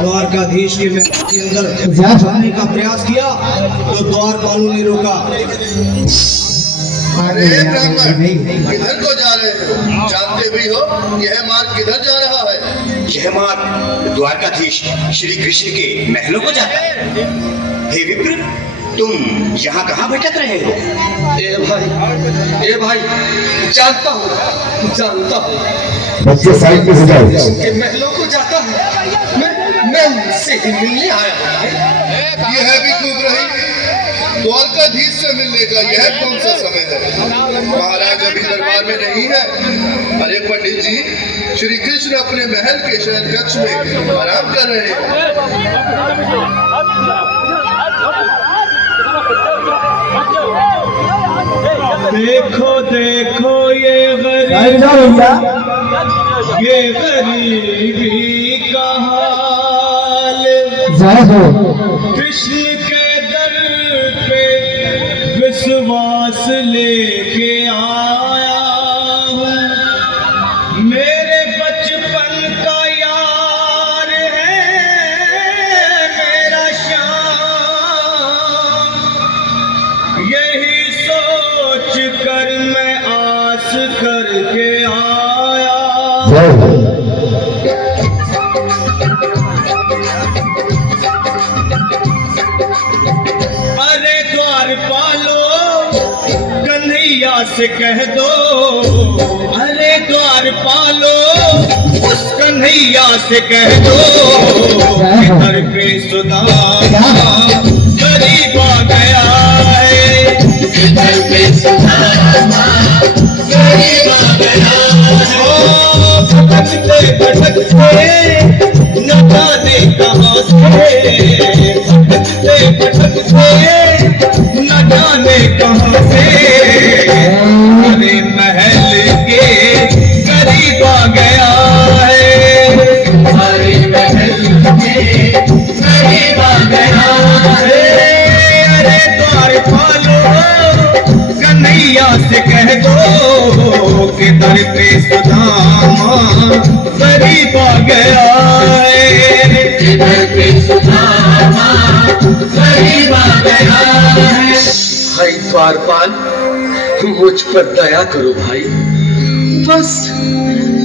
द्वारकाधीश के महल के अंदर जाने का प्रयास किया तो द्वारपालों ने रोका। अरे ब्राह्मण, किधर को जा रहे हो? जानते भी हो यह मार्ग किधर जा रहा है? यह मार्ग द्वारकाधीश श्री कृष्ण के महलों को जाता है। हे विप्र, तुम यहाँ कहाँ भटक रहे हो? ए भाई, जानता हूँ बच्चे साइड पे हो जाओ। कि महलों को जाता है। मैं उनसे ही मिलने आया हूँ भाई। यह भी खूब रही। द्वारकाधीश से मिलने का यह कौन सा समय है? महाराज अभी दरबार में नहीं है। अरे पंडित जी, श्री कृष्ण अपने महल के शयन कक्ष में आराम कर रहे हैं। देखो देखो ये गरीबी का हाल, कृष्ण के दर पे विश्वास लेके आया हूँ। मेरे बचपन का यार है मेरा श्याम, यही सोच कर मैं आस करके आया। अरे द्वारपालो, कन्हैया से कह दो। अरे द्वारपालो, उस कन्हैया से कह दो कि घर पे सुदामा गरीब आ गया है। घर पे सुदामा गरीब आ गया है। भटकते भटकते न जाने कहाँ से, भटकते भटकते न जाने कहाँ से, अरे महल के करीब आ गया है। अरे महल के करीब आ गया है। अरे द्वारपालो, कन्हैया से कह दो कि दर पे सुदामा गरीब आ गया है। दर पे सुदामा गरीब आ गया है। भाई द्वारपाल, मुझ पर दया करो भाई। बस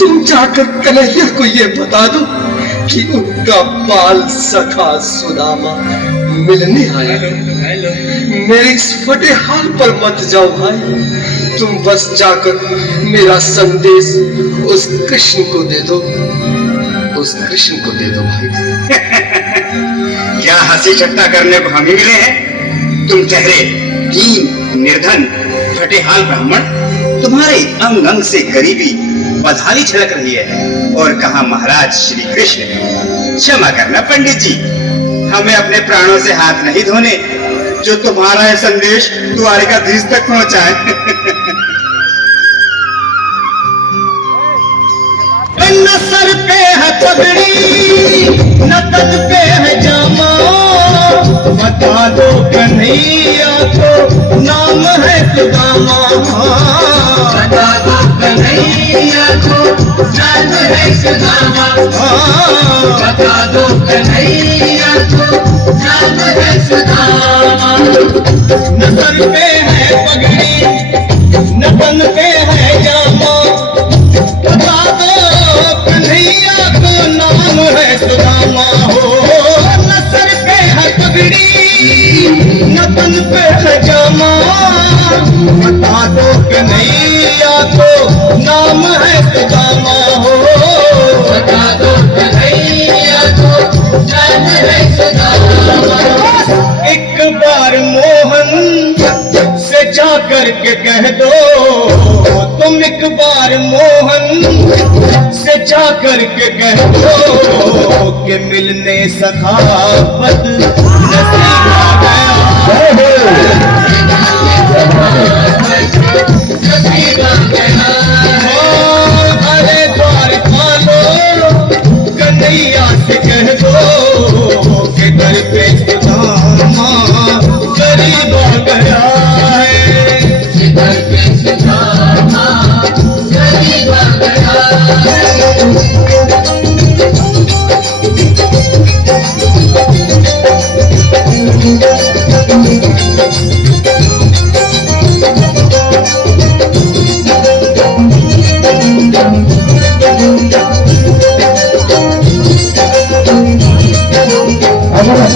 तुम जाकर कन्हैया को ये बता दो कि उनका बाल सखा सुदामा मिलने आया है। मेरे इस फटे हाल पर मत जाओ भाई। तुम बस जाकर मेरा संदेश उस कृष्ण को दे दो। उस कृष्ण को दे दो भाई। क्या हंसी ठट्टा करने को हम ही मिले हैं? तुम चेहरे दीन, निर्धन, फटेहाल ब्राह्मण, तुम्हारे अंग अंग से गरीबी बदहाली छलक रही है। और कहा महाराज श्री कृष्ण। क्षमा करना पंडित जी, हमें अपने प्राणों से हाथ नहीं धोने जो तुम्हारा यह संदेश द्वारकाधीश तक पहुंचाए। न सर पे है पगड़ी, न तन पे है जामा, बता दो कन्हैया को नाम है सुदामा। बता दो कन्हैया को नाम है सुदामा। बता दो कन्हैया को नाम है सुदामा। न सर पे है पगड़ी, न तन पे है जामा, बता दो कन्हैया को नाम है सुदामा। हो न सर पे है पगड़ी, न तन पे है जामा, बता दो कन्हैया को नाम है सुदामा। हो बता दो कन्हैया को नाम है सुदामा। एक बार मोहन से जा करके कह दो, तुम एक बार मोहन से जा करके कह दो कि मिलने सखावत नसीब आ गया। नसीब आ गया। अरे द्वारपालो, कन्हैया से कह दो कि घर पे सुदामा गरीब आ गया है। घर पे सुदामा गरीब आ गया है।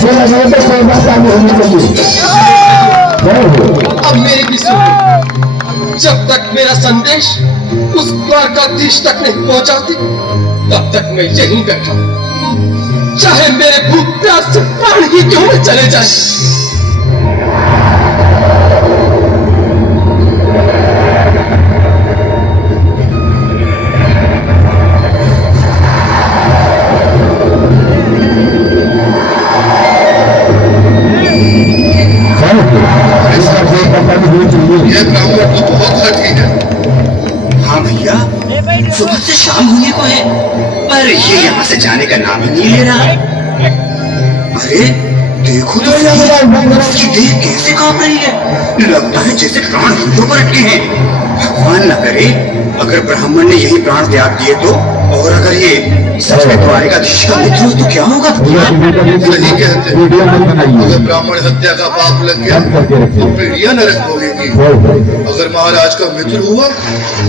अब मेरी भी सुनो, जब तक मेरा संदेश उस द्वारकाधीश तक नहीं पहुंचाती तब तक मैं यहीं बैठा, चाहे मेरे भूख प्यास से प्राण ही क्यों न चले जाए। ये ब्राह्मण तो बहुत हठी है। हाँ भैया, सुबह से शाम होने को है पर ये यहाँ से जाने का नाम ही नहीं ले रहा है। अरे देखो तो इसकी देह कैसे कांप रही है, लगता है जैसे प्राण होठों पर अटके हैं। भगवान न करे अगर ब्राह्मण ने यही प्राण त्याग दिए तो, और अगर ये सच में द्वारकाधीश का मित्र हो तो क्या होगा? सही कहते हैं, अगर ब्राह्मण हत्या का पाप लग गया तो पीढ़ियां नरक भोगेंगी। अगर महाराज का मित्र हुआ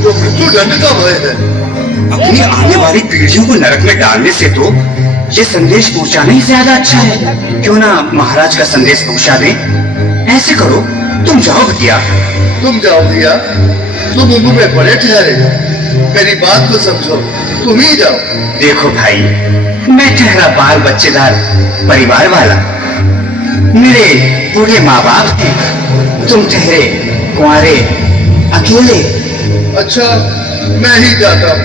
तो मृत्यु दंड का भय है। अपनी आने वाली पीढ़ियों को नरक में डालने से तो ये संदेश पहुंचाना ही ज्यादा अच्छा है। क्यों ना महाराज का संदेश पहुंचा दे। ऐसे करो, तुम जाओ भैया। तुम जाओ भैया, तुम उम्र में बड़े ठहरे, मेरी बात को समझो, तुम ही जाओ। देखो भाई, मैं ठहरा बाल बच्चेदार परिवार वाला, मेरे बूढ़े माँ बाप हैं, तुम ठहरे कुंवारे अकेले। अच्छा, मैं ही जाता हूँ।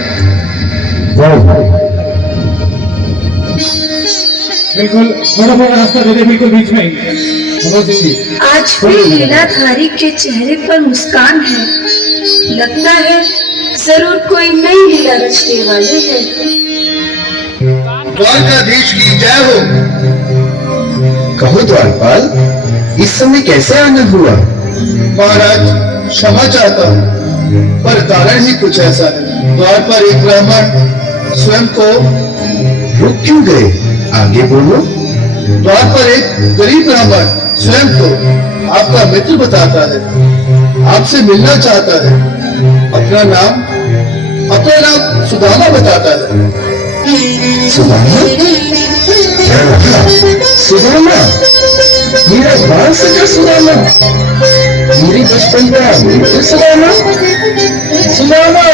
बिल्कुल बड़ा रास्ता दे दे, बिल्कुल बीच में ही। आज भी लीलाधारी के चेहरे पर मुस्कान है, लगता है जरूर कोई नई लीला रचने वाले हैं। द्वारकाधीश की जय हो। कहो द्वारपाल, इस समय कैसे आनंद हुआ? महाराज क्षमा चाहता हूँ, पर कारण ही कुछ ऐसा है। द्वार पर एक ब्राह्मण स्वयं को रुक क्यों गए? आगे बोलो। द्वार पर एक गरीब ब्राह्मण स्वयं को आपका मित्र बताता है, आपसे मिलना चाहता है। अपना नाम सुदामा बताता है। सुदामा? सुदामा? मेरा बाल सका सुदामा, मेरी बचपन का मित्र सुदामा, सुदामा,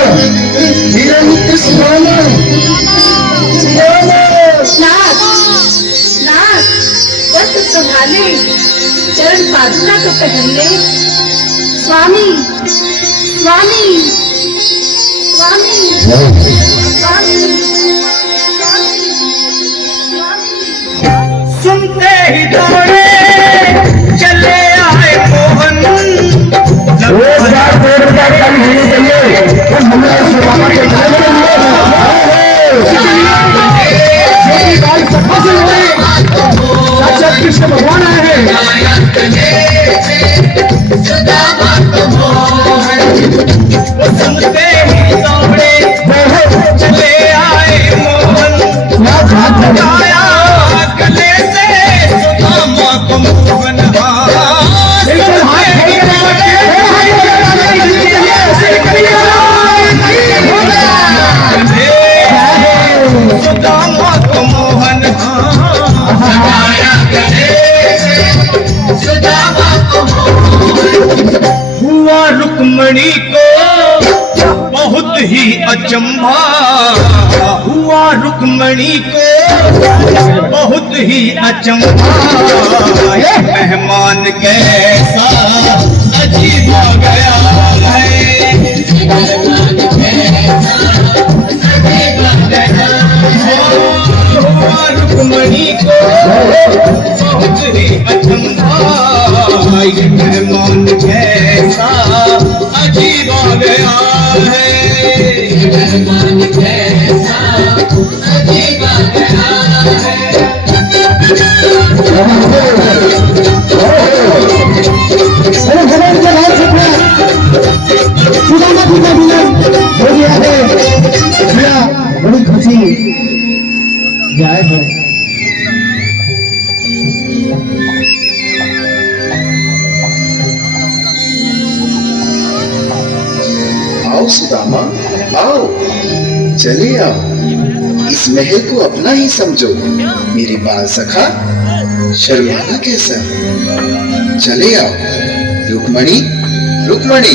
मेरा मित्र सुदामा, सुदामा। नाथ, नाथ, वक्त संभाले, चरण पादुका तो पहन ले। स्वामी, स्वामी, स्वामी, स्वामी, सुनते ही दौड़े चले आए मोहन। कृष्ण भगवान आए हैं। सुनते ही दौड़े चले आए मोहन, गाया गले से सुदामा को मोहन। सुदामा को मोहन, हुआ रुक्मणी को बहुत ही अचंभा, हुआ रुक्मणी को बहुत ही अचंभा। मेहमान कैसा अजीब हो गया है, हुआ रुक्मणी को बहुत ही अचंभा। मेहमान कैसा अजीब हो गया है, मेहमान कैसा अजीब हो गया है। बड़ी खुशी आए हैं। आओ सुदामा, आओ, चले आओ। इस महल को अपना ही समझो, मेरे बाल सखा। शर्माना कैसा? चले आओ। रुक्मणी, रुक्मणी,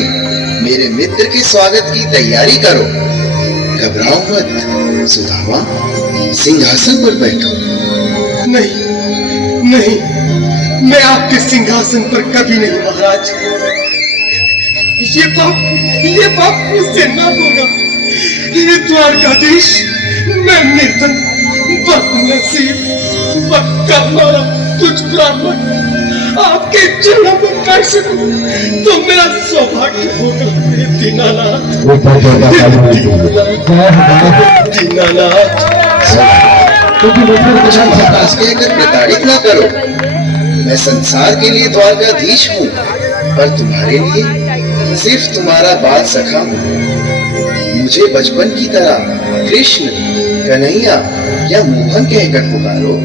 मेरे मित्र के स्वागत की तैयारी करो। घबराओ मत सुदामा, सिंहासन पर बैठो। नहीं नहीं, मैं आपके सिंहासन पर कभी नहीं महाराज। ये पाप मुझसे ना होगा। ये द्वारकाधीश, मैं निर्धन, बदनसीब, बदकर्मा, तुझ ब्राह्मण आपके चरणों में बैठ सकूं तो मेरा सौभाग्य होगा। हे दीनानाथ, दीनानाथ, आकाश कहकर प्रताड़ित ना करो। मैं संसार के लिए द्वारकाधीश हूँ, पर तुम्हारे लिए सिर्फ तुम्हारा बाल सखा हूँ। मुझे बचपन की तरह कृष्ण, कन्हैया या मोहन कहकर पुकारो।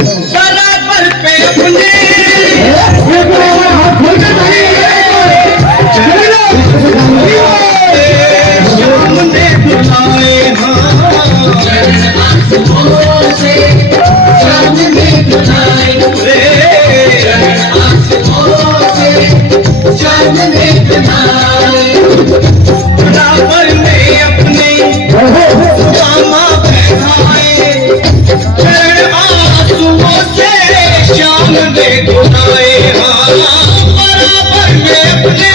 बराबर पे अपने सामने बुलाए, बराबर में अपने सुदामा बैठाए, चरण आंसुओं से श्याम ने धुलाए। बराबर में अपने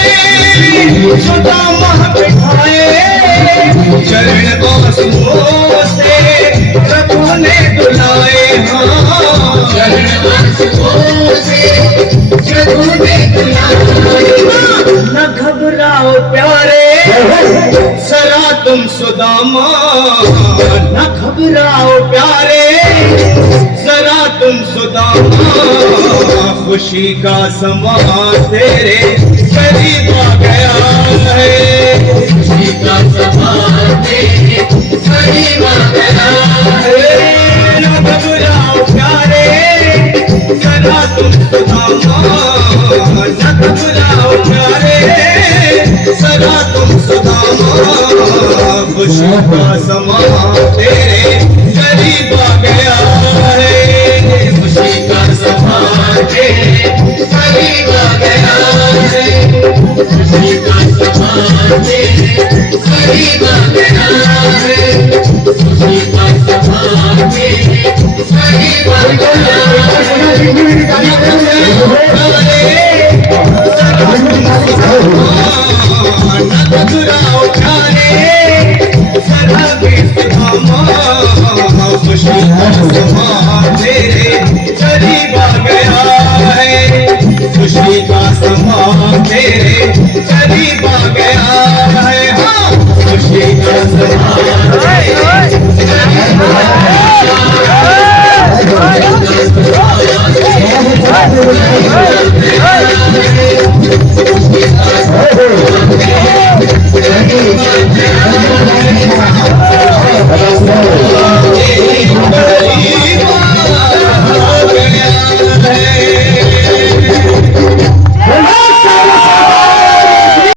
सुदामा बैठाए, चरण आंसुओं से प्रभु ने धुलाए। चरण आंसुओं से प्रभु ने धुलाए। न घबराओ प्यारे जरा तुम सुदामा, न घबराओ प्यारे जरा तुम सुदामा। खुशी का समा तेरे करीब आ गया है। खुशी का समा तेरे करीब आ गया है। न घबराओ प्यारे जरा तुम सुदामा, न घबराओ प्यारे जरा तुम सुदामा। खुशी का समा तेरे करीब आ गया है। खुशी का समा तेरे करीब आ गया है। खुशी का समा तेरे करीब आ गया है। खुशी का समा तेरे करीब आ गया खुशी का समा तेरे करीब आ गया है। खुशी का समा तेरे करीब आ गया है। हाँ, खुशी का समा तेरे